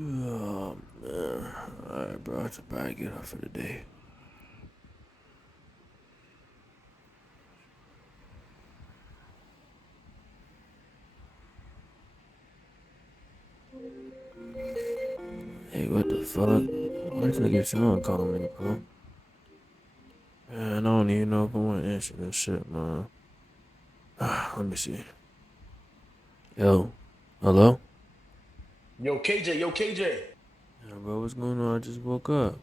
Oh man. Alright, bro. I should probably get up for the day. Hey, what the fuck? Why this nigga Sean calling me, bro? Man, I don't even know if I want to answer this shit, man. Let me see. Yo. Hello? Yo, KJ. Yeah, bro, what's going on? I just woke up.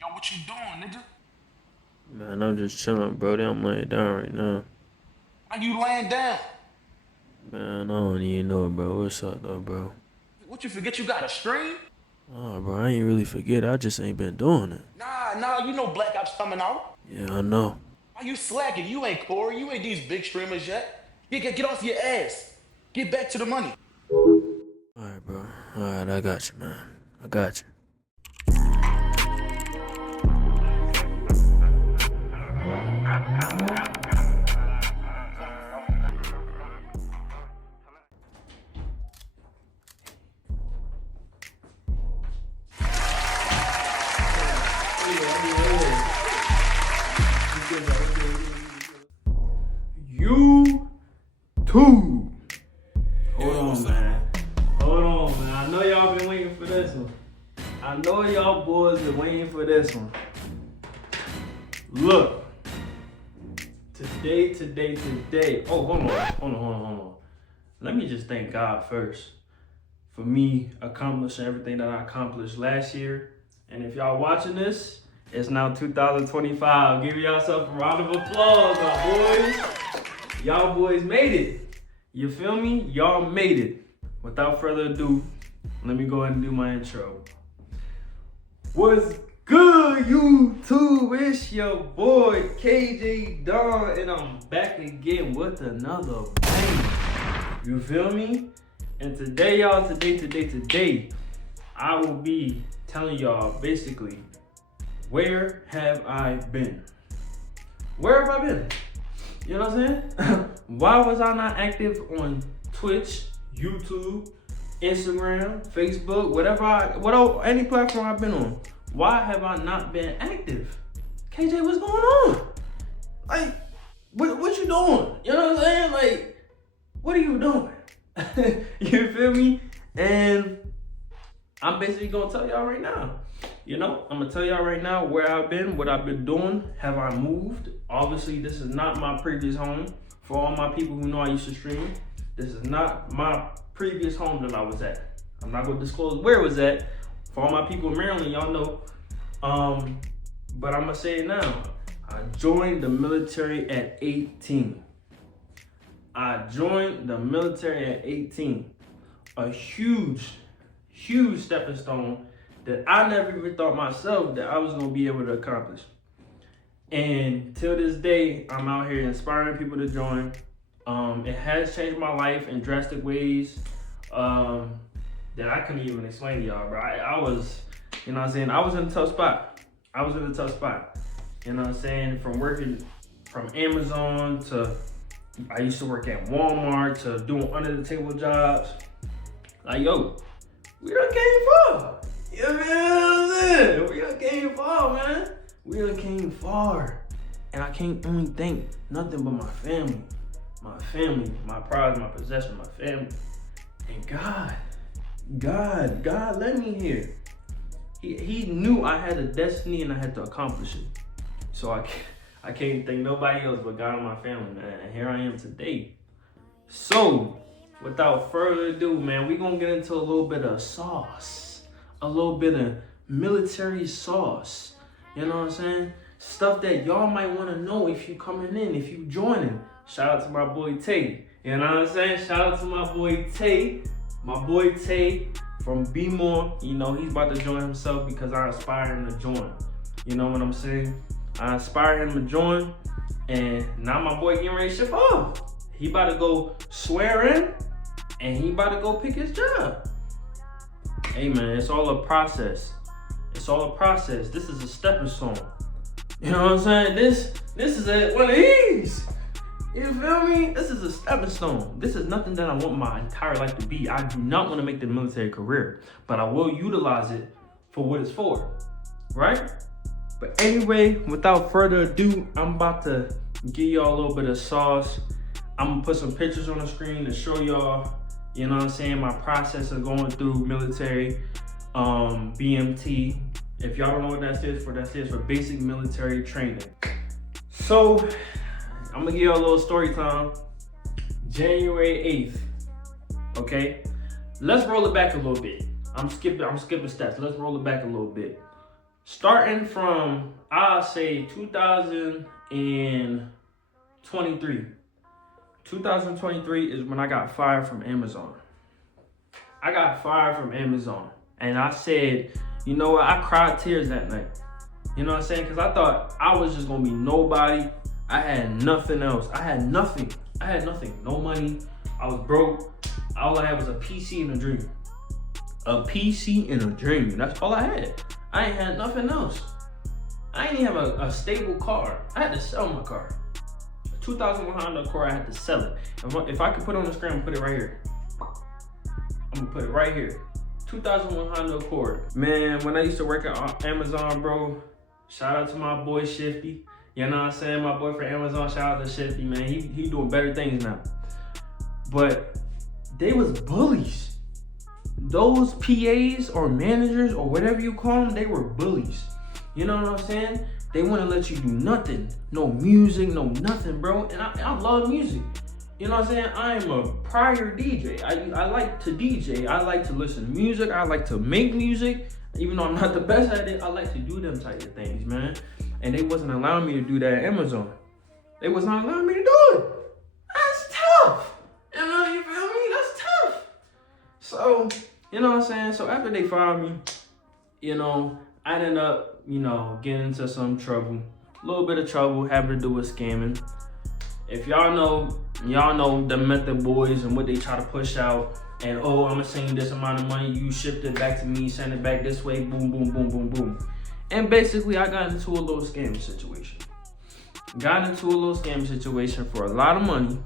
Yo, what you doing, nigga? Man, I'm just chilling, bro. I'm laying down right now. Why you laying down? Man, I don't even know, bro. What's up, though, bro? What you forget you got a stream? Oh, bro, I ain't really forget. I just ain't been doing it. Nah, you know Black Ops coming out. Yeah, I know. Why you slacking? You ain't Corey. You ain't these big streamers yet. Get off your ass. Get back to the money. Alright, bro. Alright, I got you, man. I got you. You too. Hold on, man. Hold on, man. I know y'all been waiting for this one. I know y'all boys been waiting for this one. Look. Today. Oh, hold on. Let me just thank God first for me accomplishing everything that I accomplished last year. And if y'all watching this, it's now 2025. Give yourself a round of applause, my boys. Y'all boys made it. You feel me? Y'all made it. Without further ado, let me go ahead and do my intro. What's good, YouTube? It's your boy KJ Don, and I'm back again with another bang. You feel me? And today, y'all, today, I will be telling y'all basically, where have I been? Where have I been? You know what I'm saying? Why was I not active on Twitch, YouTube, Instagram, Facebook, whatever any platform I've been on? Why have I not been active? KJ, what's going on? Like, what you doing? You know what I'm saying? Like, what are you doing? You feel me? And I'm basically gonna tell y'all right now. You know, I'm gonna tell y'all right now where I've been, what I've been doing. Have I moved? Obviously, this is not my previous home. For all my people who know I used to stream, this is not my previous home that I was at. I'm not gonna disclose where it was at. For all my people in Maryland, y'all know. But I'm gonna say it now. I joined the military at 18. I joined the military at 18. A huge stepping stone that I never even thought myself that I was gonna be able to accomplish. And till this day, I'm out here inspiring people to join. It has changed my life in drastic ways that I couldn't even explain to y'all, bro. I was, you know what I'm saying? I was in a tough spot. You know what I'm saying? From working from Amazon to, I used to work at Walmart to doing under the table jobs. Like, yo, we done came far. You know what I'm saying? We done came far, man. We done came far. And I can't only thank nothing but my family. My family, my pride, my possession, my family. And God led me here. He knew I had a destiny and I had to accomplish it. So I can't thank nobody else but God and my family, man. And here I am today. So, without further ado, man, we're gonna get into a little bit of sauce. A little bit of military sauce. You know what I'm saying? Stuff that y'all might want to know if you coming in, if you joining. Shout out to my boy Tay. You know what I'm saying? Shout out to my boy Tay. My boy Tay from Be More. You know, he's about to join himself because I inspire him to join. You know what I'm saying? I inspire him to join. And now my boy getting ready to ship off. He about to go swear in. And he about to go pick his job. Hey man, it's all a process. It's all a process. This is a stepping stone. You know what I'm saying? This is one of these. You feel me? This is a stepping stone. This is nothing that I want my entire life to be. I do not want to make the military career, but I will utilize it for what it's for, right? But anyway, without further ado, I'm about to give y'all a little bit of sauce. I'm gonna put some pictures on the screen to show y'all, you know what I'm saying, my process of going through military, BMT. If y'all don't know what that stands for basic military training. So, I'm gonna give y'all a little story time. January 8th, okay? Let's roll it back a little bit. I'm skipping steps. Let's roll it back a little bit. Starting from, I'll say 2023. 2023 is when I got fired from Amazon. I got fired from Amazon. And I said, you know what? I cried tears that night. You know what I'm saying? Because I thought I was just going to be nobody. I had nothing else. I had nothing. No money. I was broke. All I had was a PC and a dream. A PC and a dream. That's all I had. I ain't had nothing else. I ain't even have a stable car. I had to sell my car. A 2001 Honda Accord, I had to sell it. If I could put it on the screen, I'm gonna put it right here. I'm gonna put it right here. 2001 Honda Accord. Man, when I used to work at Amazon, bro, shout out to my boy Shifty. You know what I'm saying? My boy for Amazon, shout out to Shifty, man. He doing better things now. But they was bullies. Those PAs or managers or whatever you call them, they were bullies. You know what I'm saying? They wouldn't let you do nothing. No music, no nothing, bro. And I love music. You know what I'm saying? I am a prior DJ. I like to DJ. I like to listen to music. I like to make music. Even though I'm not the best at it, I like to do them type of things, man. And they wasn't allowing me to do that at Amazon. They was not allowing me to do it. That's tough. You know, you feel me? That's tough. So, you know what I'm saying? So after they fired me, you know, I ended up, you know, getting into some trouble. A little bit of trouble having to do with scamming. If y'all know the method boys and what they try to push out. And, oh, I'm gonna send you this amount of money. You shipped it back to me, send it back this way. Boom, boom, boom, boom, boom. And basically, I got into a little scam situation. For a lot of money.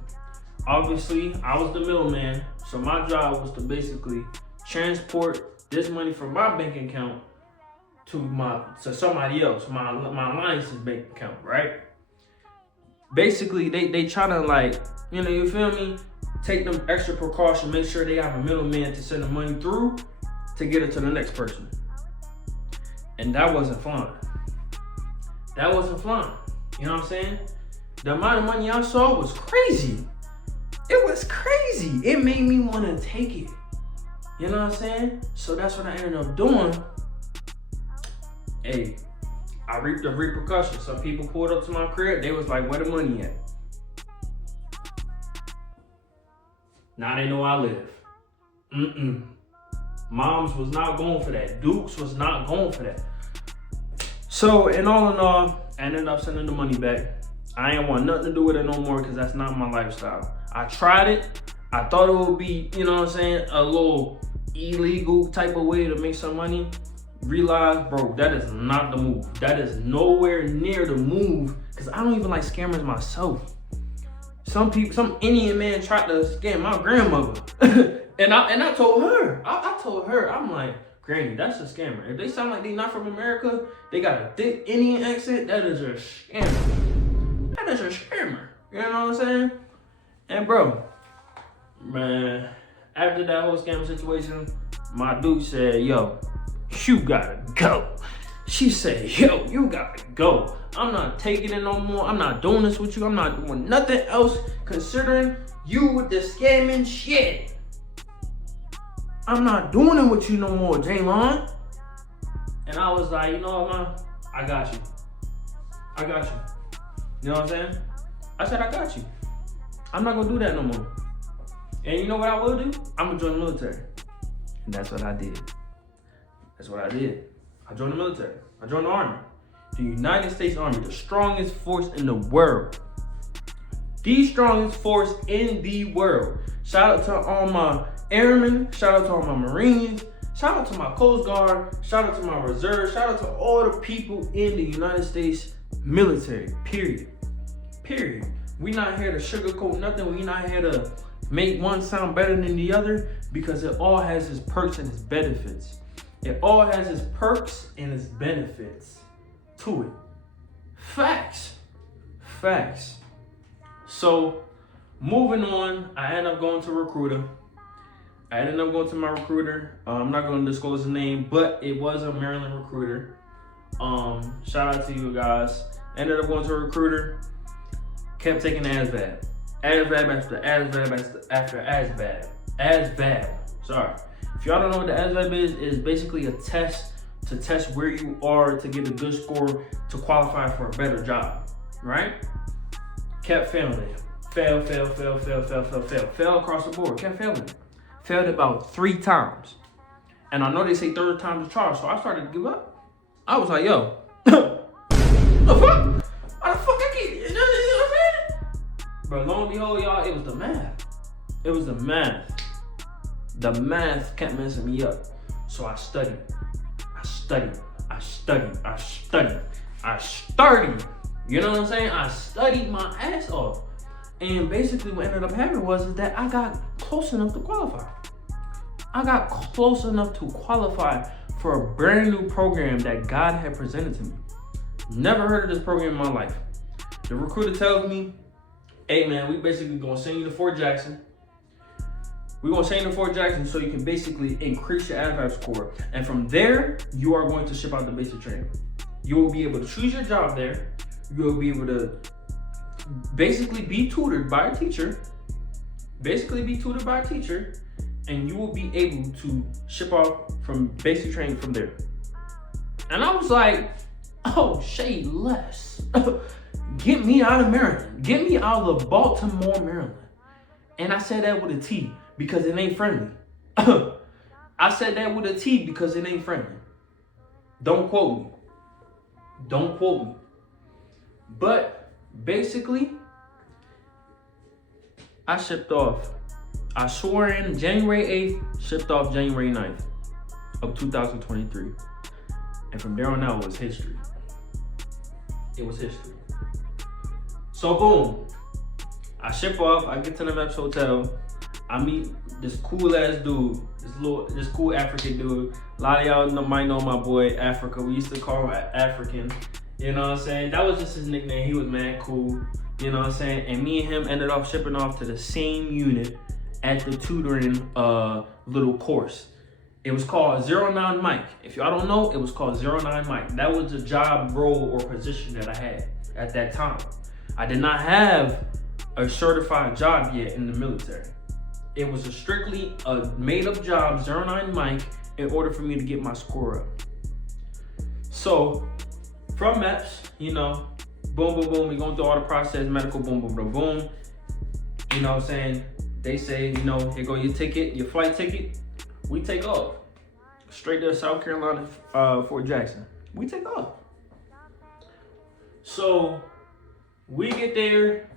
Obviously, I was the middleman. So my job was to basically transport this money from my bank account to somebody else, my alliance's bank account, right? Basically, they try to, like, you know, you feel me? Take them extra precaution, make sure they have a middleman to send the money through to get it to the next person. And that wasn't fun. You know what I'm saying? The amount of money I saw was crazy. It was crazy. It made me want to take it. You know what I'm saying? So that's what I ended up doing. Hey, I reaped the repercussions. Some people pulled up to my crib. They was like, where the money at? Now they know I live. Moms was not going for that. Dukes was not going for that. So, in all, I ended up sending the money back. I ain't want nothing to do with it no more because that's not my lifestyle. I tried it. I thought it would be, you know what I'm saying, a little illegal type of way to make some money. Realized, bro, that is not the move. That is nowhere near the move because I don't even like scammers myself. Some Indian man tried to scam my grandmother. and I told her, I'm like, Granny, that's a scammer. If they sound like they not from America, they got a thick Indian accent, that is a scammer. You know what I'm saying? And bro, man, after that whole scam situation, my dude said, yo, you gotta go. She said, yo, you gotta go. I'm not taking it no more. I'm not doing this with you. I'm not doing nothing else considering you with the scamming shit. I'm not doing it with you no more, Jaylon. And I was like, you know what, man? I got you. You know what I'm saying? I said, I got you. I'm not gonna do that no more. And you know what I will do? I'm gonna join the military. And that's what I did. I joined the military. I joined the Army. The United States Army, the strongest force in the world. The strongest force in the world. Shout out to all my airmen. Shout out to all my Marines. Shout out to my Coast Guard. Shout out to my reserve. Shout out to all the people in the United States military. Period. We not here to sugarcoat nothing. We not here to make one sound better than the other, because it all has its perks and its benefits. It all has its perks and its benefits to it. Facts. So moving on, I ended up going to recruiter. I'm not going to disclose the name, but it was a Maryland recruiter. Shout out to you guys. Ended up going to a recruiter. Kept taking ASVAB. ASVAB. Sorry. If y'all don't know what the ASVAB is basically a test to test where you are to get a good score to qualify for a better job, right? Kept failing it. Fail across the board. Kept failing it. Failed about 3 times. And I know they say third time's a charm, so I started to give up. I was like, yo, the fuck? How the fuck I keep, you know what I'm saying? But lo and behold, y'all, it was the math. The math kept messing me up. So I studied. You know what I'm saying? I studied my ass off. And basically what ended up happening was that I got close enough to qualify. For a brand new program that God had presented to me. Never heard of this program in my life. The recruiter tells me, hey man, we basically gonna send you to Fort Jackson. We're gonna send you to Fort Jackson so you can basically increase your ASVAB score. And from there, you are going to ship out the basic training. You will be able to choose your job there. You will be able to basically be tutored by a teacher. And you will be able to ship off from basic training from there. And I was like, oh, shade less. Get me out of Maryland. Get me out of Baltimore, Maryland. And I said that with a T because it ain't friendly. I said that with a T because it ain't friendly. Don't quote me. But basically, I shipped off. I swore in January 8th, shipped off January 9th of 2023. And from there on out, it was history. So boom, I ship off, I get to the Meps Hotel. I meet this cool ass dude, this cool African dude. A lot of y'all might know my boy Africa. We used to call him African. You know what I'm saying? That was just his nickname. He was mad cool. You know what I'm saying? And me and him ended up shipping off to the same unit at the tutoring little course. It was called 09 Mike. If y'all don't know, it was called 09 Mike. That was the job role or position that I had at that time. I did not have a certified job yet in the military. It was strictly a made-up job, 09 Mike, in order for me to get my score up. So, from MEPS, you know, boom, we going through all the process, medical, boom. You know what I'm saying? They say, you know, here go your ticket, your flight ticket. We take off. Straight to South Carolina, Fort Jackson. We take off. So, we get there.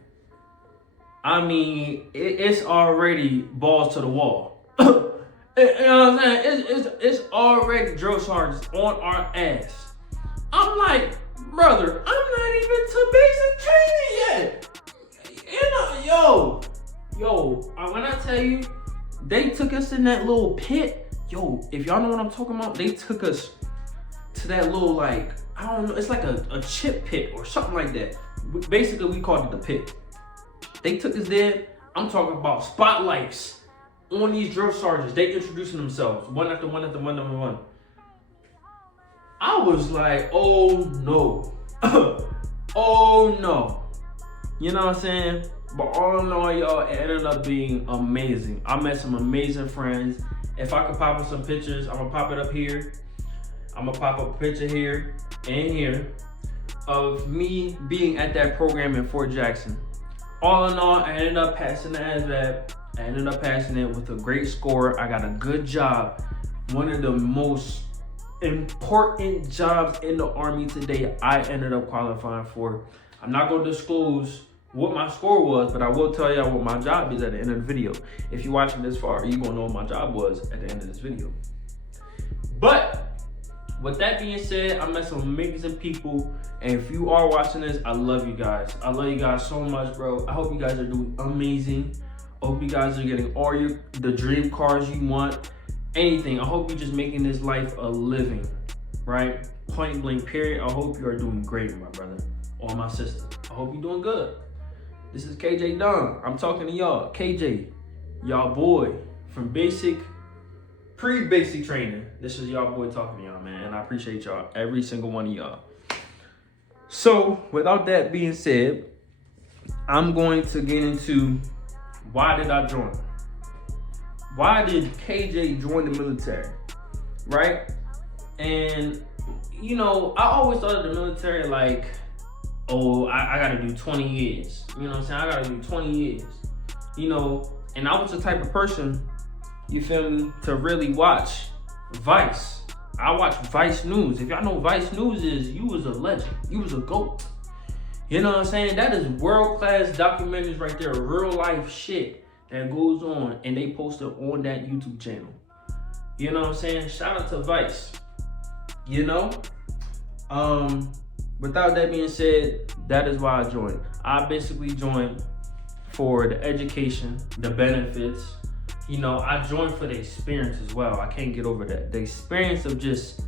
I mean, it's already balls to the wall. You know what I'm saying? It's already drill sergeants on our ass. I'm like, brother, I'm not even to basic training yet. You know, yo, when I tell you, they took us in that little pit. Yo, if y'all know what I'm talking about, they took us to that little, like, I don't know, it's like a chip pit or something like that. Basically, we called it the pit. They took us there. I'm talking about spotlights on these drill sergeants. They introducing themselves one after one. I was like, oh no. Oh no. You know what I'm saying? But all in all, y'all, it ended up being amazing. I met some amazing friends. If I could pop up some pictures, I'm gonna pop it up here. I'm gonna pop up a picture here and here of me being at that program in Fort Jackson. All in all, I ended up passing the ASVAB. I ended up passing it with a great score. I got a good job. One of the most important jobs in the Army today, I ended up qualifying for. I'm not gonna disclose what my score was, but I will tell y'all what my job is at the end of the video. If you're watching this far, you're gonna know what my job was at the end of this video. But with that being said, I'm met some amazing people. And if you are watching this, I love you guys. I love you guys so much, bro. I hope you guys are doing amazing. I hope you guys are getting all the dream cars you want. Anything. I hope you're just making this life a living, right? Point blank period. I hope you are doing great, my brother or my sister. I hope you're doing good. This is KJ Don. I'm talking to y'all. KJ, y'all boy from pre-basic training. This is y'all boy talking to y'all, man. And I appreciate y'all, every single one of y'all. So, without that being said, I'm going to get into why did I join? Why did KJ join the military, right? And, you know, I always thought of the military like, oh, I gotta do 20 years. You know what I'm saying? I gotta do 20 years. You know, and I was the type of person, you feel me, to really watch Vice. I watch Vice News. If y'all know Vice News is, you was a legend. You was a GOAT. You know what I'm saying? That is world-class documentaries right there, real life shit that goes on, and they post it on that YouTube channel. You know what I'm saying? Shout out to Vice. You know? Without that being said, that is why I joined. I basically joined for the education, the benefits. You know, I joined for the experience as well. I can't get over that. The experience of just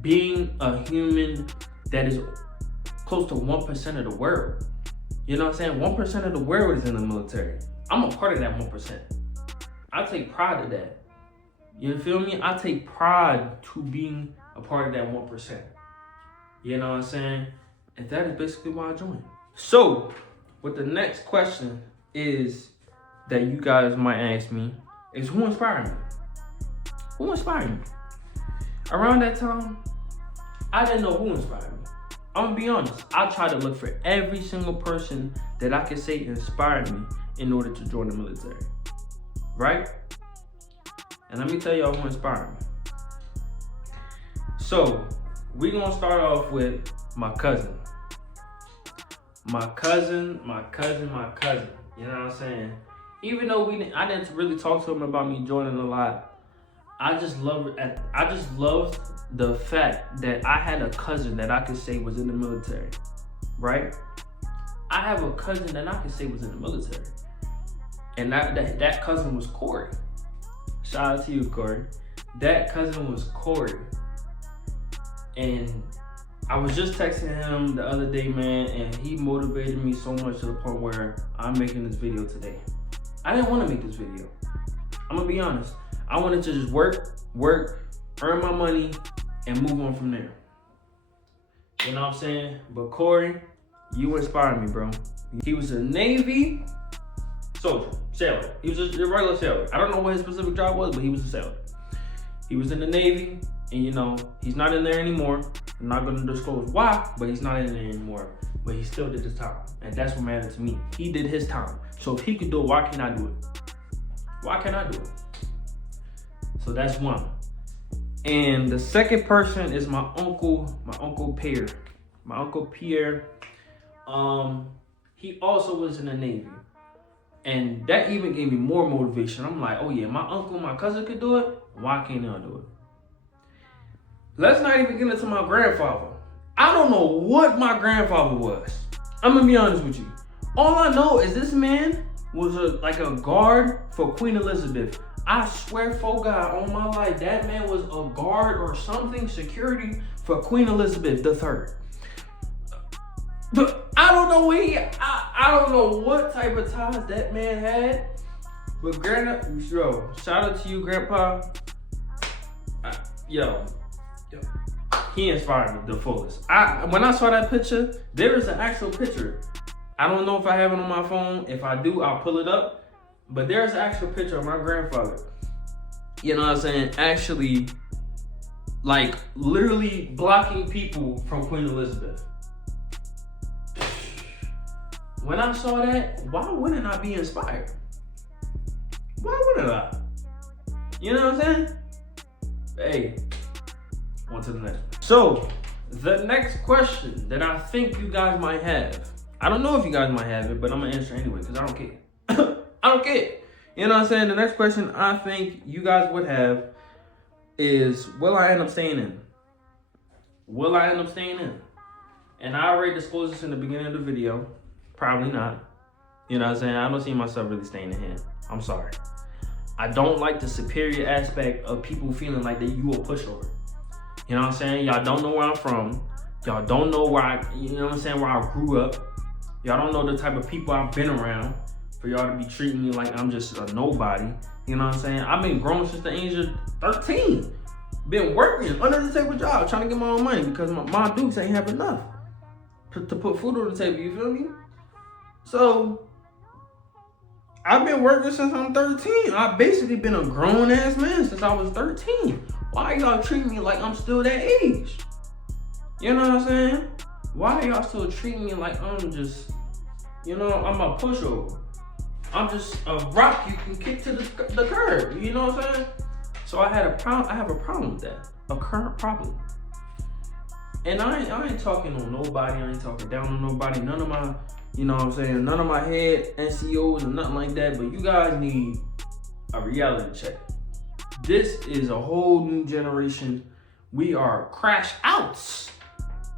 being a human that is close to 1% of the world. You know what I'm saying? 1% of the world is in the military. I'm a part of that 1%. I take pride in that. You feel me? I take pride to being a part of that 1%. You know what I'm saying? And that is basically why I joined. So, what the next question is that you guys might ask me is, who inspired me? Who inspired me? Around that time, I didn't know who inspired me. I'm gonna be honest. I tried to look for every single person that I could say inspired me in order to join the military. Right? And let me tell y'all who inspired me. So, we're gonna start off with my cousin. My cousin. You know what I'm saying? Even though I didn't really talk to him about me joining a lot, I just loved the fact that I had a cousin that I could say was in the military, right? I have a cousin that I could say was in the military, and that cousin was Corey. Shout out to you, Corey. That cousin was Corey, and I was just texting him the other day, man, and he motivated me so much to the point where I'm making this video today. I didn't want to make this video. I'm gonna be honest. I wanted to just work, earn my money, and move on from there. You know what I'm saying? But Corey, you inspired me, bro. He was a Navy soldier, sailor. He was a regular sailor. I don't know what his specific job was, but he was a sailor. He was in the Navy, and you know, he's not in there anymore. I'm not gonna disclose why, but he's not in there anymore. But he still did his time, and that's what mattered to me. He did his time. So if he could do it, why can't I do it? Why can't I do it? So that's one. And the second person is my uncle Pierre. My uncle Pierre, he also was in the Navy. And that even gave me more motivation. I'm like, oh yeah, my cousin could do it. Why can't I do it? Let's not even get into my grandfather. I don't know what my grandfather was. I'm gonna be honest with you. All I know is this man was like a guard for Queen Elizabeth. I swear for God, on my life, that man was a guard or something, security for Queen Elizabeth III. But I don't know I don't know what type of ties that man had. But shout out to you, Grandpa. Yo, he inspired me the fullest. When I saw that picture, there is an actual picture. I don't know if I have it on my phone. If I do, I'll pull it up. But there's an actual picture of my grandfather. You know what I'm saying? Actually, like, literally blocking people from Queen Elizabeth. When I saw that, why wouldn't I be inspired? Why wouldn't I? You know what I'm saying? Hey, on to the next one. So, the next question that I think you guys might have, I don't know if you guys might have it, but I'm gonna answer anyway, because I don't care. I don't care. You know what I'm saying? The next question I think you guys would have is, will I end up staying in? Will I end up staying in? And I already disclosed this in the beginning of the video. Probably not. You know what I'm saying? I don't see myself really staying in here. I'm sorry. I don't like the superior aspect of people feeling like that you a pushover. You know what I'm saying? Y'all don't know where I'm from. Y'all don't know where you know what I'm saying, where I grew up. Y'all don't know the type of people I've been around for y'all to be treating me like I'm just a nobody. You know what I'm saying? I've been grown since the age of 13. Been working under the table job, trying to get my own money because my dukes ain't have enough to put food on the table, you feel me? So, I've been working since I'm 13. I've basically been a grown ass man since I was 13. Why y'all treating me like I'm still that age? You know what I'm saying? Why y'all still treating me like I'm just, you know, I'm a pushover? I'm just a rock you can kick to the curb. You know what I'm saying? So I have a problem with that. A current problem. And I ain't talking on nobody. I ain't talking down on nobody. None of my, you know what I'm saying? None of my head NCOs and nothing like that. But you guys need a reality check. This is a whole new generation. We are crash outs.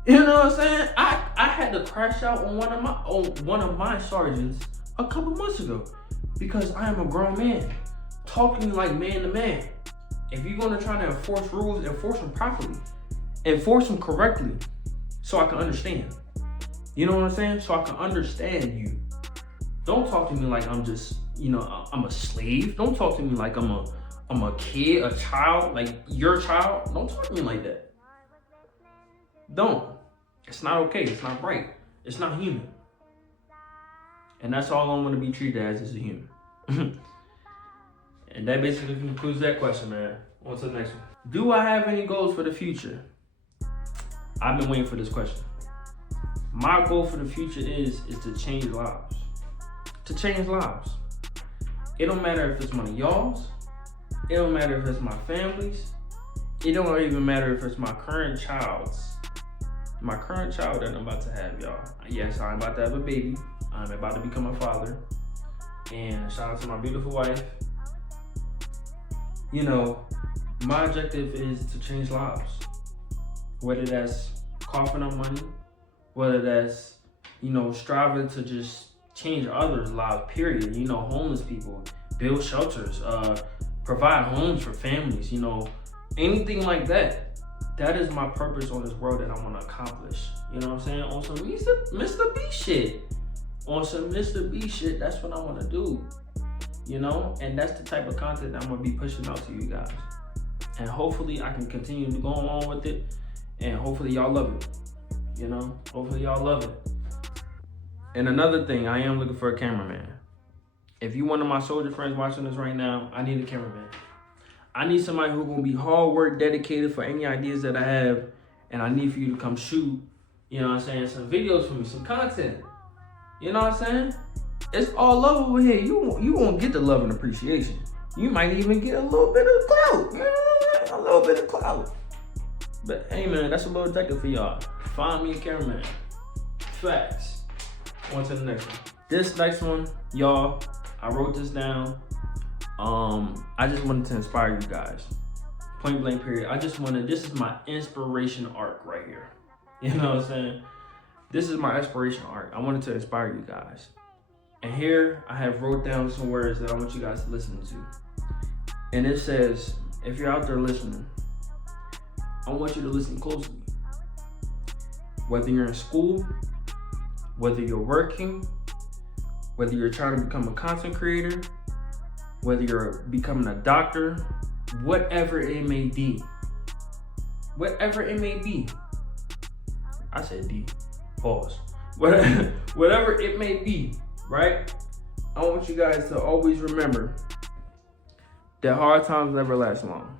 You know what I'm saying? I had to crash out on one of my sergeants a couple months ago because I am a grown man talking like man to man. If you're gonna try to enforce rules, enforce them properly, enforce them correctly, so I can understand. You know what I'm saying? So I can understand you. Don't talk to me like I'm just, you know, I'm a slave. Don't talk to me like I'm a kid, a child, like your child. Don't talk to me like that. Don't. It's not okay. It's not right. It's not human. And that's all I'm going to be treated as a human. And that basically concludes that question, man. On to the next one. Do I have any goals for the future? I've been waiting for this question. My goal for the future is to change lives. To change lives. It don't matter if it's one of y'all's. It don't matter if it's my family's. It don't even matter if it's my current child's. My current child that I'm about to have, y'all. Yes, I'm about to have a baby. I'm about to become a father. And shout out to my beautiful wife. You know, my objective is to change lives. Whether that's coughing up money, whether that's, you know, striving to just change others' lives, period. You know, homeless people, build shelters, provide homes for families, you know, anything like that. That is my purpose on this world that I want to accomplish. You know what I'm saying? On some Mr. B shit. On some Mr. B shit, that's what I want to do. You know? And that's the type of content that I'm going to be pushing out to you guys. And hopefully I can continue to go along with it. And hopefully y'all love it. You know? Hopefully y'all love it. And another thing, I am looking for a cameraman. If you one of my soldier friends watching this right now, I need a cameraman. I need somebody who's gonna be hard work, dedicated for any ideas that I have, and I need for you to come shoot, you know what I'm saying, some videos for me, some content. You know what I'm saying? It's all love over here. You won't get the love and appreciation. You might even get a little bit of clout. You know what I'm saying? A little bit of clout. But hey man, that's a little objective for y'all. Find me a cameraman. Facts. On to the next one. This next one, y'all, I wrote this down. I just wanted to inspire you guys. Point blank period. This is my inspiration arc right here. You know what I'm saying? This is my inspiration arc. I wanted to inspire you guys. And here I have wrote down some words that I want you guys to listen to. And it says, if you're out there listening, I want you to listen closely. Whether you're in school, whether you're working, whether you're trying to become a content creator, whether you're becoming a doctor, whatever it may be. Whatever it may be. I said D. Pause. Whatever it may be, right? I want you guys to always remember that hard times never last long.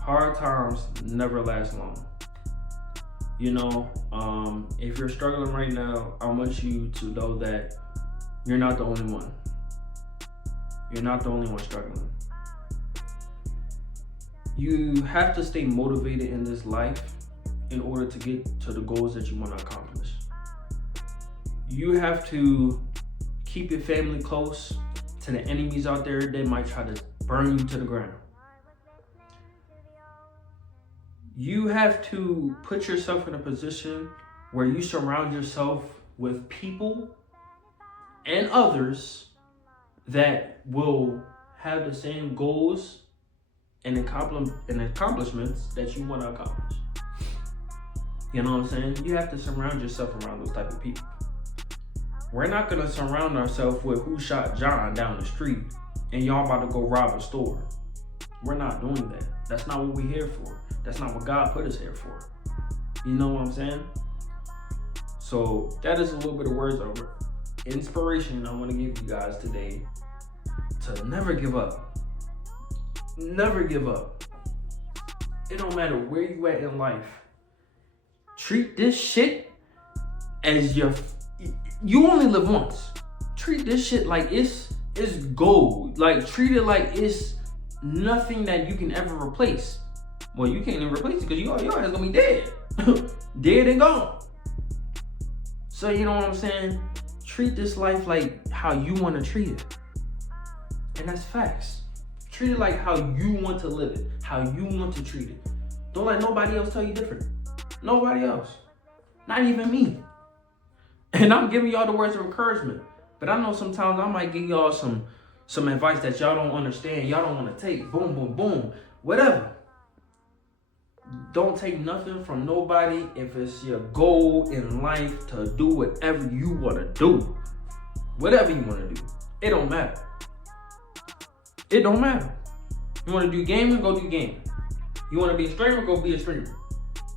Hard times never last long. You know, if you're struggling right now, I want you to know that you're not the only one. You're not the only one struggling. You have to stay motivated in this life in order to get to the goals that you want to accomplish. You have to keep your family close to the enemies out there that might try to burn you to the ground. you have to put yourself in a position where you surround yourself with people and others that will have the same goals and accomplishments that you want to accomplish. You know what I'm saying? You have to surround yourself around those type of people. We're not going to surround ourselves with who shot John down the street and y'all about to go rob a store. We're not doing that. That's not what we're here for. That's not what God put us here for. You know what I'm saying? So that is a little bit of words of inspiration I want to give you guys today, to never give up. Never give up. It don't matter where you at in life. Treat this shit as you only live once. Treat this shit like it's gold. Like, treat it like it's nothing that you can ever replace. Well, you can't even replace it because your ass gonna be dead. Dead and gone. So you know what I'm saying? Treat this life like how you want to treat it. And that's facts. Treat it like how you want to live it, how you want to treat it. Don't let nobody else tell you different. Nobody else. Not even me. And I'm giving y'all the words of encouragement. But I know sometimes I might give y'all some advice that y'all don't understand. Y'all don't want to take. Boom, boom, boom. Whatever. Don't take nothing from nobody if it's your goal in life to do whatever you want to do. Whatever you want to do. It don't matter. It don't matter. You want to do gaming? Go do gaming. You want to be a streamer? Go be a streamer.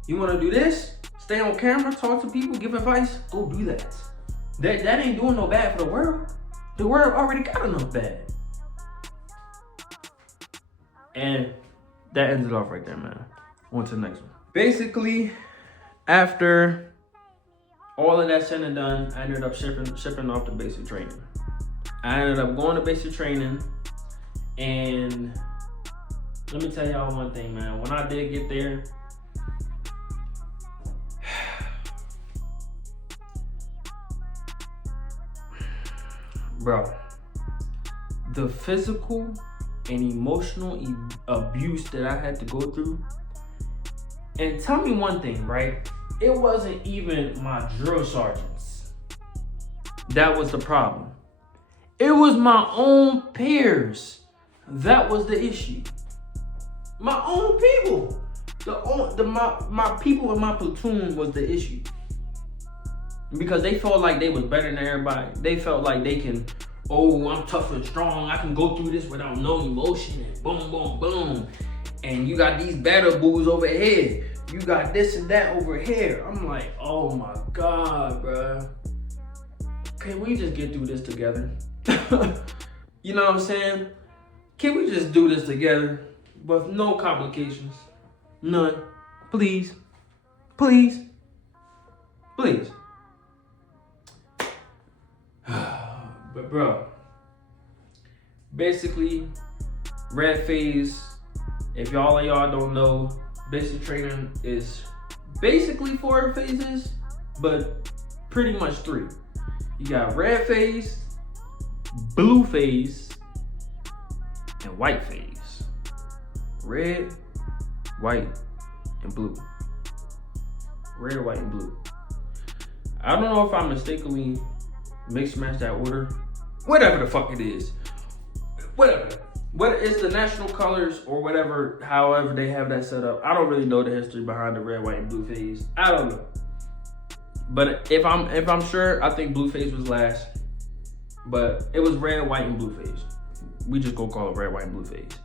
You want to do this? Stay on camera, talk to people, give advice? Go do that. That ain't doing no bad for the world. The world already got enough bad. And that ends it off right there, man. On to the next one. Basically, after all of that said and done, I ended up shipping off to basic training. I ended up going to basic training, and let me tell y'all one thing, man. When I did get there, bro, the physical and emotional abuse that I had to go through. And tell me one thing, right? It wasn't even my drill sergeants that was the problem. It was my own peers that was the issue. My own people. My people in my platoon was the issue. Because they felt like they was better than everybody. They felt like they can, oh, I'm tough and strong. I can go through this without no emotion. And boom, boom, boom. And you got these battle boos over here. You got this and that over here. I'm like, oh my God, bro. Can we just get through this together? You know what I'm saying? Can we just do this together with no complications? None. Please. Please. Please. But bro, basically, red phase, if y'all don't know, basic training is basically 4 phases, but pretty much 3. You got red phase, blue phase, and white phase. Red, white, and blue. Red, white, and blue. I don't know if I mistakenly mix match that order. Whatever the fuck it is. Whatever. Whether it's the national colors or whatever, however they have that set up. I don't really know the history behind the red, white, and blue phase. I don't know. But if I'm sure, I think blue phase was last. But it was red, white, and blue phase. We just go call it red, white, and blue phase.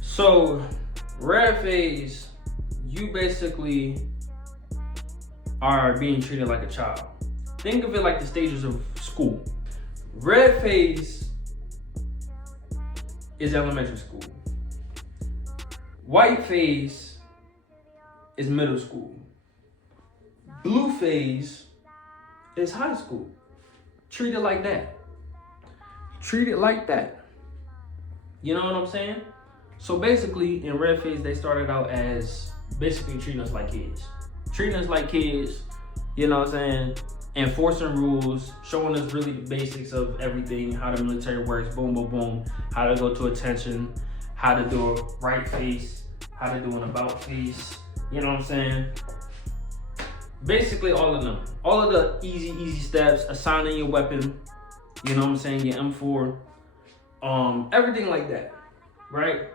So, red phase, you basically are being treated like a child. Think of it like the stages of school. Red phase is elementary school. White phase is middle school. Blue phase is high school. Treat it like that. Treat it like that. You know what I'm saying? So basically, in red phase, they started out as basically treating us like kids. Treating us like kids, you know what I'm saying? Enforcing rules, showing us really the basics of everything, how the military works, boom, boom, boom, how to go to attention, how to do a right face, how to do an about face, you know what I'm saying? Basically all of them. All of the easy steps, assigning your weapon, you know what I'm saying, your M4, everything like that, right?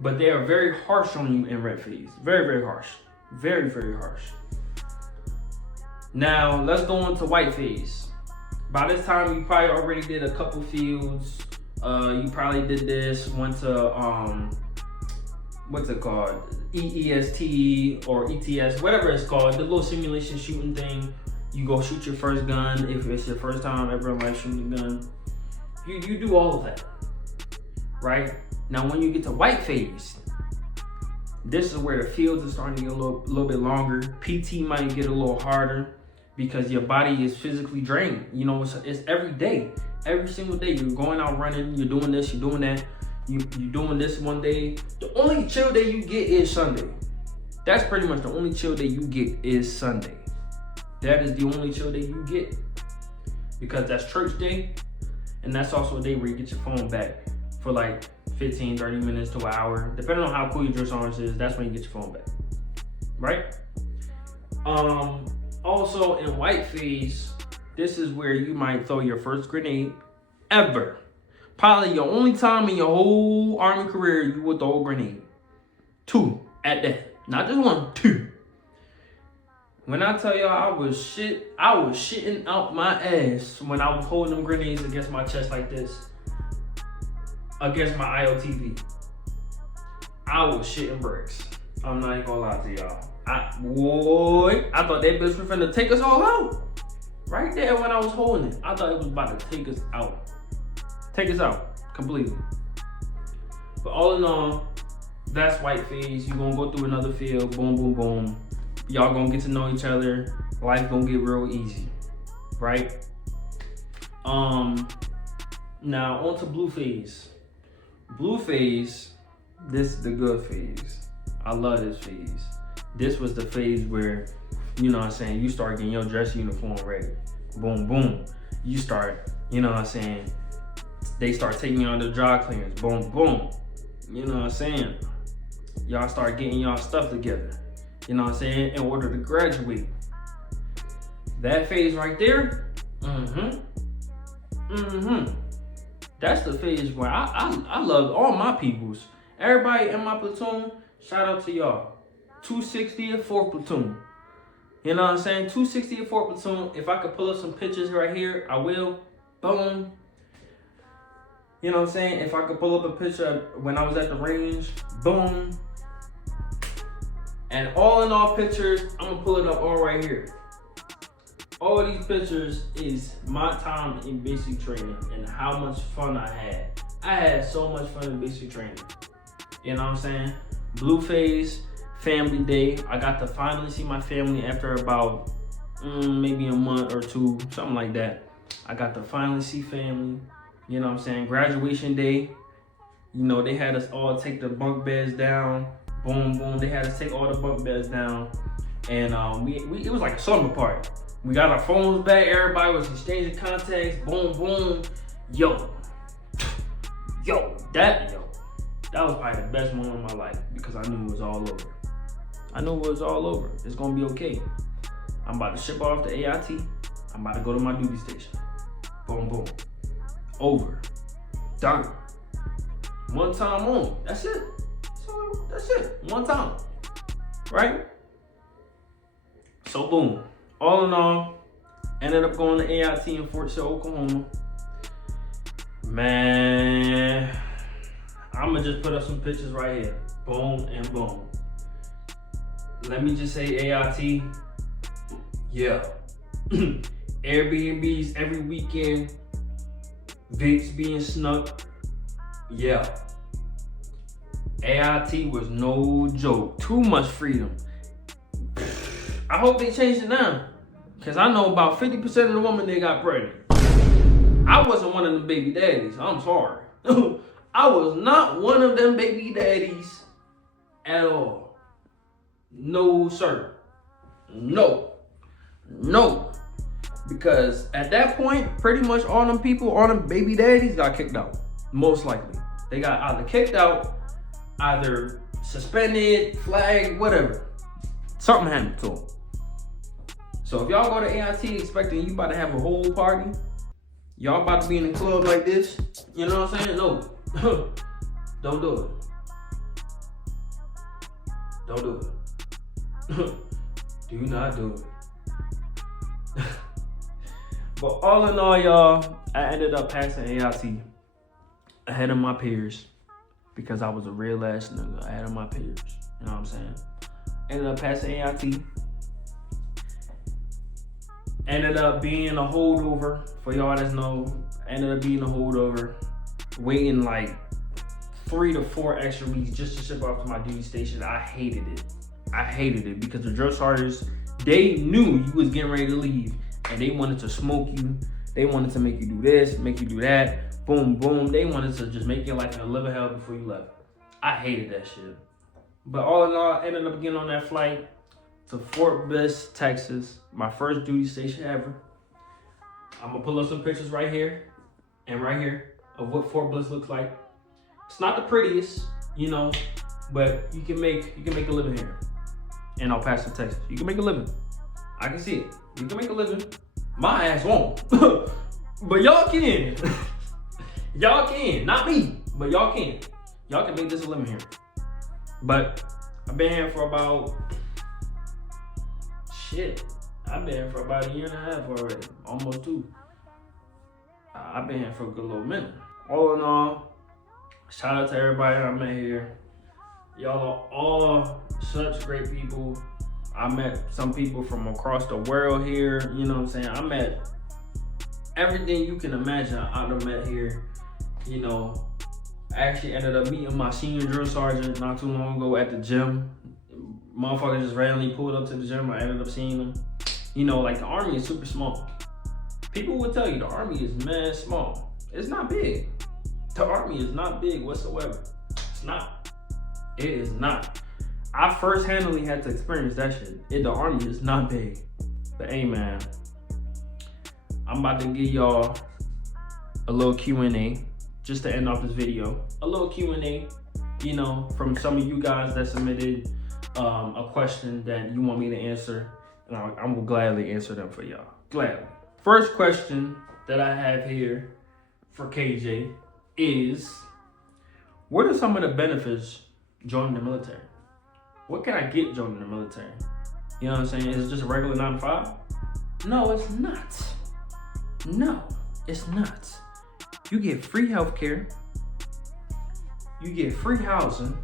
But they are very harsh on you in red phase. Very harsh. Very harsh. Now, let's go on to white phase. By this time, you probably already did a couple fields. You probably did this, went to, what's it called? EEST or ETS, whatever it's called, the little simulation shooting thing. You go shoot your first gun if it's your first time ever in life shooting a gun. You do all of that, right? Now, when you get to white phase, this is where the fields are starting to get a little bit longer. PT might get a little harder because your body is physically drained. You know, it's every day, every single day. You're going out running, you're doing this, you're doing that. You're doing this one day. The only chill day you get is Sunday. That's pretty much the only chill day you get is Sunday. That is the only chill day you get. Because that's church day. And that's also a day where you get your phone back for like 15, 30 minutes to an hour. Depending on how cool your drill sergeant is, that's when you get your phone back. Right? Also in white phase, this is where you might throw your first grenade ever. Probably your only time in your whole Army career you would throw a grenade. 2 at that. Not just 1, 2. When I tell y'all I was shitting out my ass when I was holding them grenades against my chest like this. Against my IOTV. I was shitting bricks. I'm not even gonna lie to y'all. I thought that bitch was finna take us all out. Right there when I was holding it. I thought it was about to take us out. Take us out completely. But all in all, that's white phase. You're gonna go through another field, boom. Y'all gonna get to know each other. Life gonna get real easy, right? Now on to blue phase. Blue phase, this is the good phase. I love this phase. This was the phase where, you know what I'm saying, you start getting your dress uniform ready. Boom. You start, you know what I'm saying, they start taking you on the dry clearance. Boom. You know what I'm saying? Y'all start getting y'all stuff together. You know what I'm saying? In order to graduate. That phase right there, that's the phase where I love all my peoples. Everybody in my platoon, shout out to y'all. 260th 4th platoon. You know what I'm saying? 260th 4th platoon. If I could pull up some pictures right here, I will. Boom. You know what I'm saying? If I could pull up a picture when I was at the range, boom. And all in all pictures, I'm gonna pull it up all right here. All these pictures is my time in basic training and how much fun I had. I had so much fun in basic training. You know what I'm saying? Blue phase, family day. I got to finally see my family after about maybe a month or 2, something like that. I got to finally see family. You know what I'm saying? Graduation day. You know, they had us all take the bunk beds down. Boom. They had us take all the bunk beds down. And it was like a slumber party. We got our phones back. Everybody was exchanging contacts. Boom. Yo. That was probably the best moment of my life because I knew it was all over. It's gonna be okay. I'm about to ship off to AIT. I'm about to go to my duty station. Boom. Over. Done. One time on. That's it. So that's it. One time. Right? So boom. All in all, ended up going to AIT in Fort Sill, Oklahoma. Man, I'ma just put up some pictures right here. Boom and boom. Let me just say AIT, yeah. Airbnbs every weekend. Vicks being snuck, yeah. AIT was no joke. Too much freedom. I hope they changed it now. Cause I know about 50% of the women they got pregnant. I wasn't one of them baby daddies. I'm sorry. I was not one of them baby daddies at all. No, sir. No. Because at that point, pretty much all them people, all them baby daddies got kicked out. Most likely. They got either kicked out, either suspended, flagged, whatever. Something happened to them. So if y'all go to AIT expecting you about to have a whole party, y'all about to be in a club like this, you know what I'm saying? No. Don't do it. Don't do it. Do not do it. But all in all, y'all, I ended up passing AIT ahead of my peers because I was a real ass nigga ahead of my peers. You know what I'm saying? Ended up passing AIT. Ended up being a holdover. For y'all that know, ended up being a holdover. Waiting like 3 to 4 extra weeks just to ship off to my duty station. I hated it. I hated it because the drill sergeants, they knew you was getting ready to leave and they wanted to smoke you. They wanted to make you do this, make you do that. Boom, boom. They wanted to just make your life in a living hell before you left. I hated that shit. But all in all, I ended up getting on that flight to Fort Bliss, Texas. My first duty station ever. I'm gonna pull up some pictures right here and right here of what Fort Bliss looks like. It's not the prettiest, you know, but you can make a living here in El Paso, Texas. You can make a living. I can see it. You can make a living. My ass won't, but y'all can. Y'all can, not me, but y'all can. Y'all can make this a living here. But I've been here for about I've been here for about 1.5 years already, almost 2. I've been here for a good little minute. All in all, shout out to everybody I met here. Y'all are all such great people. I met some people from across the world here, you know what I'm saying? I met everything you can imagine I'd have met here. You know, I actually ended up meeting my senior drill sergeant not too long ago at the gym. Motherfucker just randomly pulled up to the gym. I ended up seeing him. You know, like the Army is super small. People will tell you the Army is mad small. It's not big. The Army is not big whatsoever. It's not. It is not. I first-handedly had to experience that shit. The Army is not big. But hey, man, I'm about to give y'all a little Q&A just to end off this video. A little Q&A, you know, from some of you guys that submitted a question that you want me to answer, and I will gladly answer them for y'all. Gladly. First question that I have here for KJ is, what are some of the benefits joining the military? What can I get joining the military? You know what I'm saying? Is it just a regular 9 to 5? No, it's not. No, it's not. You get free healthcare. You get free housing.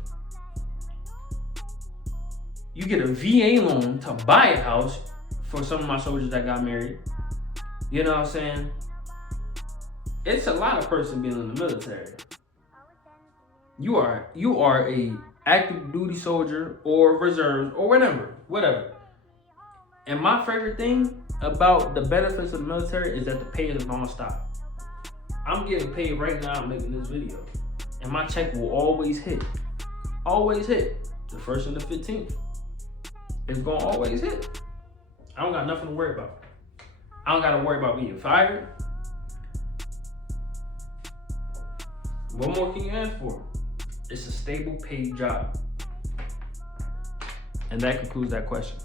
You get a VA loan to buy a house for some of my soldiers that got married. You know what I'm saying? It's a lot of person being in the military. You are a active duty soldier or reserves or whatever. And my favorite thing about the benefits of the military is that the pay is non-stop. I'm getting paid right now making this video. And my check will always hit. Always hit. The 1st and the 15th. It's gonna always hit. I don't got nothing to worry about. I don't gotta worry about being fired. What more can you ask for? It's a stable paid job. And that concludes that question.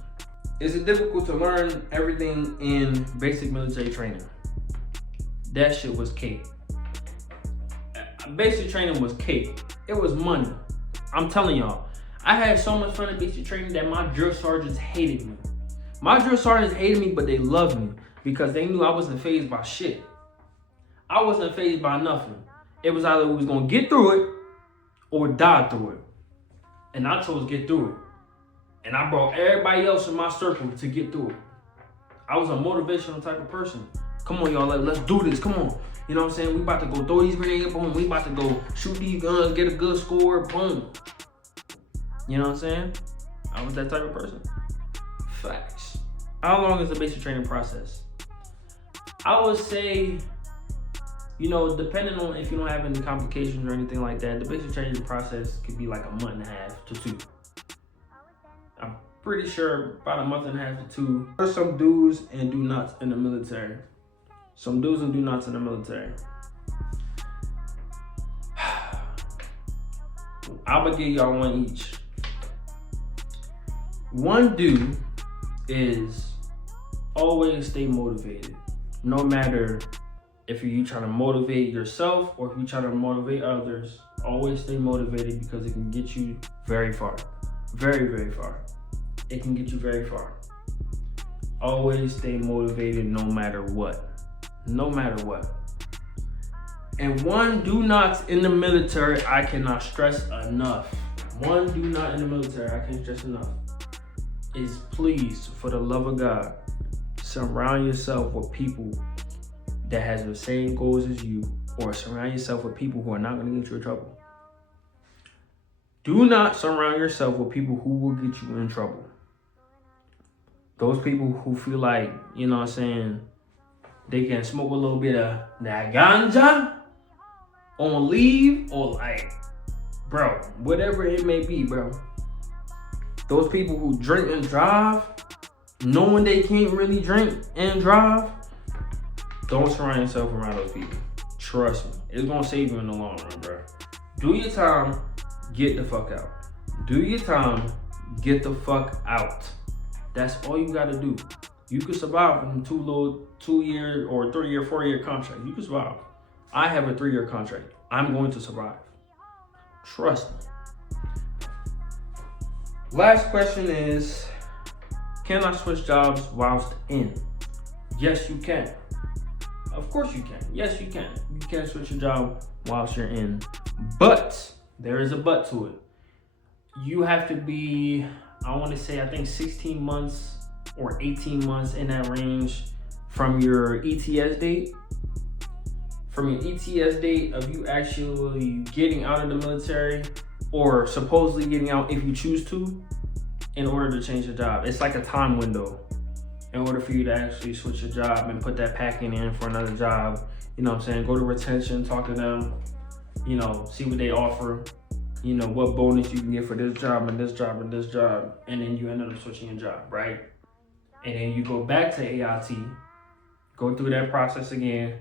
Is it difficult to learn everything in basic military training? That shit was cake. Basic training was cake. It was money. I'm telling y'all, I had so much fun in basic training that my drill sergeants hated me. My drill sergeants hated me, but they loved me because they knew I wasn't fazed by shit. I wasn't fazed by nothing. It was either we was gonna get through it or die through it. And I chose get through it. And I brought everybody else in my circle to get through it. I was a motivational type of person. Come on, y'all, let's do this, come on. You know what I'm saying? We about to go throw these grenades, boom. We about to go shoot these guns, get a good score, boom. You know what I'm saying? I was that type of person. Facts. How long is the basic training process? I would say, you know, depending on if you don't have any complications or anything like that, the basic training process could be like 1.5 months to 2. I'm pretty sure about 1.5 months to 2. There's some do's and do nots in the military. Some do's and do nots in the military. I'm gonna give y'all one each. one do is always stay motivated. No matter if you're trying to motivate yourself or if you're trying to motivate others, always stay motivated because it can get you very far. Very, very far. It can get you very far. Always stay motivated no matter what. No matter what. And one do not in the military, I cannot stress enough. One do not in the military, I can't stress enough, is please, for the love of God, surround yourself with people that has the same goals as you, or surround yourself with people who are not going to get you in trouble. Do not surround yourself with people who will get you in trouble. Those people who feel like, you know what I'm saying, they can smoke a little bit of that ganja on leave, or like, bro, whatever it may be, bro. Those people who drink and drive, knowing they can't really drink and drive, don't surround yourself around those people. Trust me, it's gonna save you in the long run, bro. Do your time, get the fuck out. Do your time, get the fuck out. That's all you gotta do. You can survive in 2-year or 3-year, 4-year contract. You can survive. I have a 3-year contract. I'm going to survive. Trust me. Last question is, can I switch jobs whilst in? Yes, you can. Of course you can. Yes, you can. You can switch your job whilst you're in. But there is a but to it. You have to be, I want to say, I think 16 months or 18 months in that range from your ETS date. From your ETS date of you actually getting out of the military, or supposedly getting out if you choose to, in order to change your job. It's like a time window in order for you to actually switch your job and put that packing in for another job. You know what I'm saying? Go to retention, talk to them, you know, see what they offer, you know, what bonus you can get for this job and this job and this job. And then you end up switching your job, right? And then you go back to AIT, go through that process again,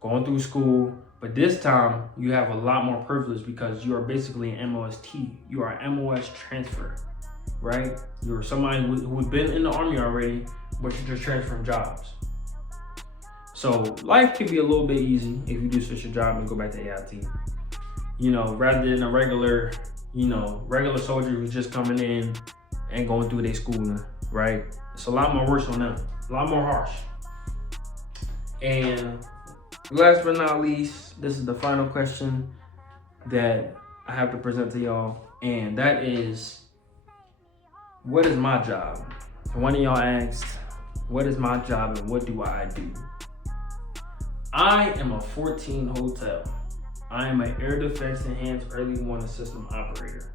going through school. But this time you have a lot more privilege because you are basically an MOST. You are an MOS transfer, right? You're somebody who's been in the Army already, but you're just transferring jobs. So life can be a little bit easy if you do switch your job and go back to AIT. You know, rather than a regular soldier who's just coming in and going through their schooling, right? It's a lot more worse on them, a lot more harsh. And last but not least, this is the final question that I have to present to y'all, and that is, what is my job? One of y'all asked, what is my job and what do I do? I am a 14 hotel. I am an Air Defense Enhanced Early Warning System Operator.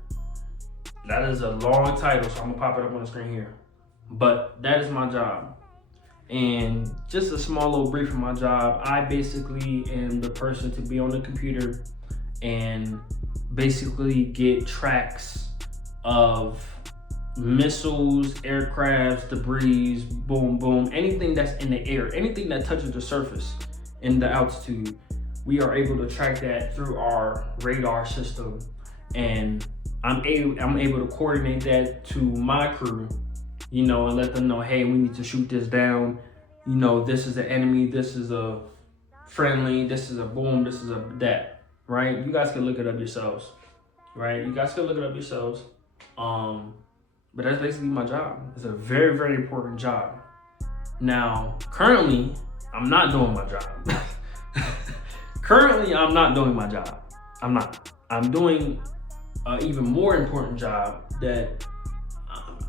That is a long title, so I'm gonna pop it up on the screen here. But that is my job. And just a small little brief of my job, I basically am the person to be on the computer and basically get tracks of missiles, aircrafts, debris, boom, boom, anything that's in the air, anything that touches the surface in the altitude. We are able to track that through our radar system, and I'm able to coordinate that to my crew, you know, and let them know, hey, we need to shoot this down. You know, this is an enemy, this is a friendly, this is a boom, this is a that, right? You guys can look it up yourselves, right? You guys can look it up yourselves. But that's basically my job. It's a very, very important job. Now, currently, I'm not doing my job. Currently, I'm not doing my job. I'm not. I'm doing an even more important job that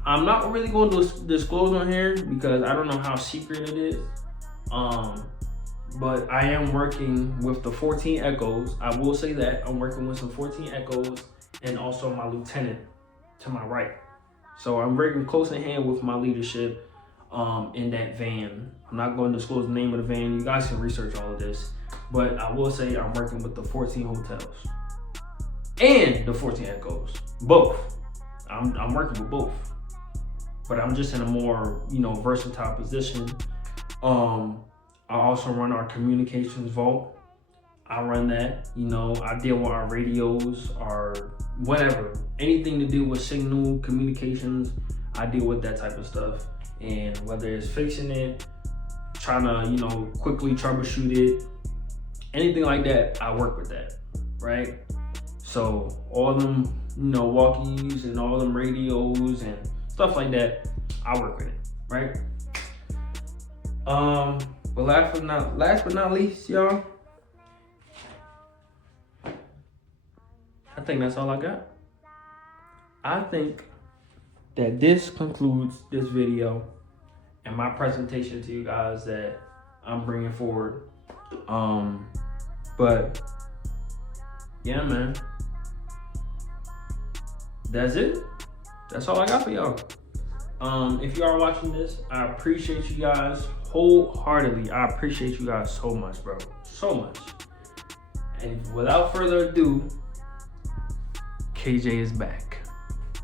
I'm not really going to disclose on here because I don't know how secret it is. But I am working with the 14 Echoes. I will say that I'm working with some 14 Echoes and also my lieutenant to my right. So I'm working close in hand with my leadership in that van. I'm not going to disclose the name of the van. You guys can research all of this. But I will say I'm working with the 14 hotels and the 14 Echoes, both. I'm working with both, but I'm just in a more, you know, versatile position. I also run our communications vault. I run that, you know, I deal with our radios, our whatever, anything to do with signal communications. I deal with that type of stuff. And whether it's fixing it, trying to, you know, quickly troubleshoot it, anything like that, I work with that, right? So all them, you know, walkies and all them radios and stuff like that, I work with it, right? But last but not least, y'all, I think that's all I got. I think that this concludes this video and my presentation to you guys that I'm bringing forward. But yeah, man, that's it. That's all I got for y'all. If you are watching this, I appreciate you guys wholeheartedly. I appreciate you guys so much, bro, so much. And without further ado, KJ is back.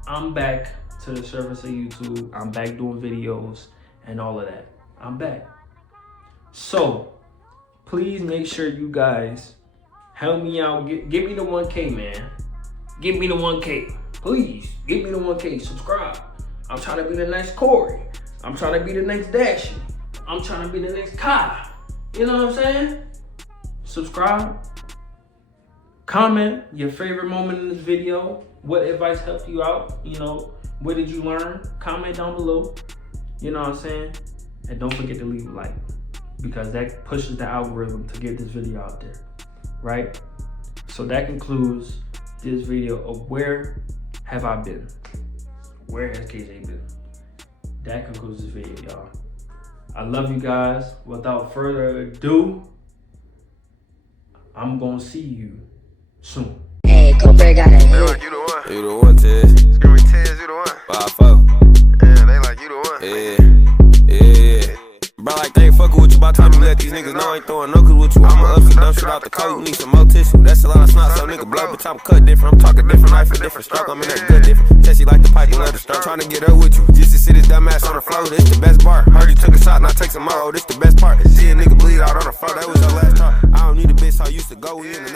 I'm back to the surface of YouTube. I'm back doing videos and all of that. I'm back. So please make sure you guys help me out. Give me the 1K, man. Give me the 1K. Please, give me the 1K. Subscribe. I'm trying to be the next Corey. I'm trying to be the next Dashy. I'm trying to be the next Kai. You know what I'm saying? Subscribe. Comment your favorite moment in this video. What advice helped you out? You know, what did you learn? Comment down below. You know what I'm saying? And don't forget to leave a like, because that pushes the algorithm to get this video out there, right? So that concludes this video of where have I been? Where has KJ been? That concludes this video, y'all. I love you guys. Without further ado, I'm gonna see you soon. Hey, Cobra got it. They like you the one. You the one, Tez. Screwy Tez, you the one. 5-4. Yeah, they like you the one. Yeah. Bro, like they ain't fucking with you by the time you let these niggas know I ain't throwing no good with you. I'ma up and dump shit out the coat. You need some more tissue. That's a lot of snot, so nigga blow. Bitch, I'm cut different. I'm talking different knife and different stroke. I'm in that good different. Tessie like the pipe and let her start trying to get up with you. Just to sit his dumb ass on the floor. This the best bar. Heard you took a shot, now take some more. This the best part. See a nigga bleed out on the floor. That was your last talk. I don't need a bitch, so I used to go in and